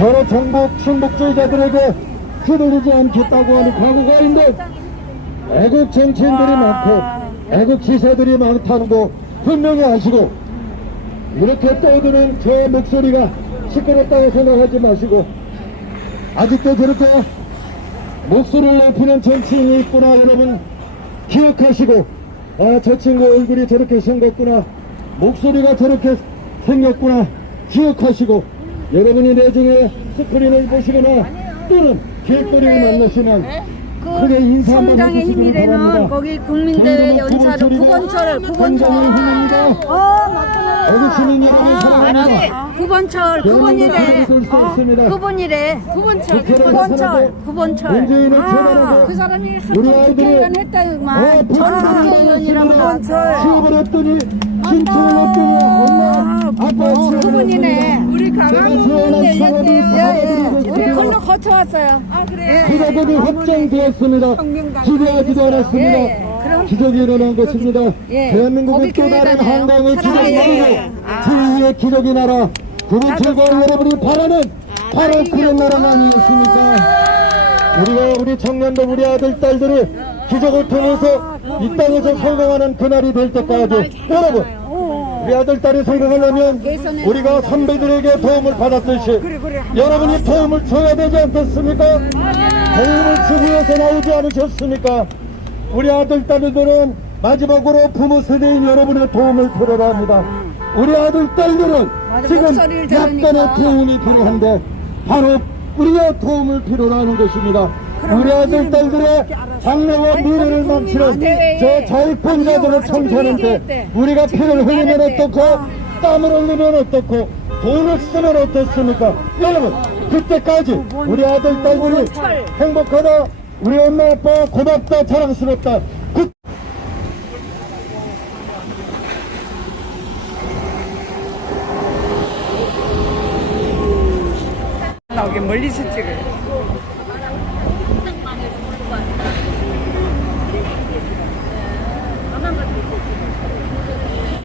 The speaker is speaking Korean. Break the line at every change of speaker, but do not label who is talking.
여러 정복 친북주의자들에게 휘둘리지 않겠다고 하는 각오가 있는데 애국 정치인들이 많고 애국 지사들이 많다는 거 분명히 아시고 이렇게 떠드는 저 목소리가 시끄럽다고 생각하지 마시고 아직도 저렇게 목소리를 높이는 정치인이 있구나 여러분. 기억하시고 아 저 친구 얼굴이 저렇게 생겼구나. 목소리가 저렇게 생겼구나. 기억하시고 여러분이 나중에 스크린을 보시거나 또는 길거리를 만나시면 크게 인사 한번 해주시기
힘이래는
바랍니다.
거기 국민대회 연사로 구본철 구본철
성장입니다.
어 맞구나.
시민 여러분 사랑합니다.
구본철 그분이래
수 있습니다.
그분이래 구본철
국회를
구본철.
나서고
구본철.
문재인을
아,
제발하고
그 사람이
우리 아이들을
국회의원 했다만 전 국회의원이라면
취업을 했더니 신청을 했더니 엄마 아빠
어, 그분이네
우리 강한
태어난 사람이
예 예 우리 걸로 거쳐왔어요
아 그래.
기자국이 확정되었습니다.
예, 그럼-
기적이 일어난 것입니다.
예,
대한민국은
거기
또 다른. 한강의 기적이. 나고 제2의 기적이 나라 그분들과 여러분이 바라는 바로 그런 나라가 아니겠습니까? 우리가 우리 청년들 우리 아들 딸들이 기적을 통해서 이 땅에서 성공하는 그날이 될 때까지 여러분 우리 아들 딸이 성공하려면 우리가 선배들에게 도움을 받았듯이 여러분이 도움을 줘야 되지 않겠습니까? 도움을 주기 위해서 나오지 않으셨습니까? 우리 아들 딸들은 마지막으로 부모 세대인 여러분의 도움을 필요로 합니다. 우리 아들 딸들은 지금. 약간의 도움이 필요한데 바로 우리의 도움을 필요로 하는 것입니다. 우리 아들 딸들의 장래와 미래를 망치는 저 자유권자들을 청소하는데 우리가 피를 흘리면 어떻고 땀을 흘리면 어떻고 돈을 쓰면 어떻습니까? 여러분 그때까지 우리 아들 딸들이 행복하다 우리 엄마 아빠 고맙다 자랑스럽다. 그
나오게 멀리서 찍어요.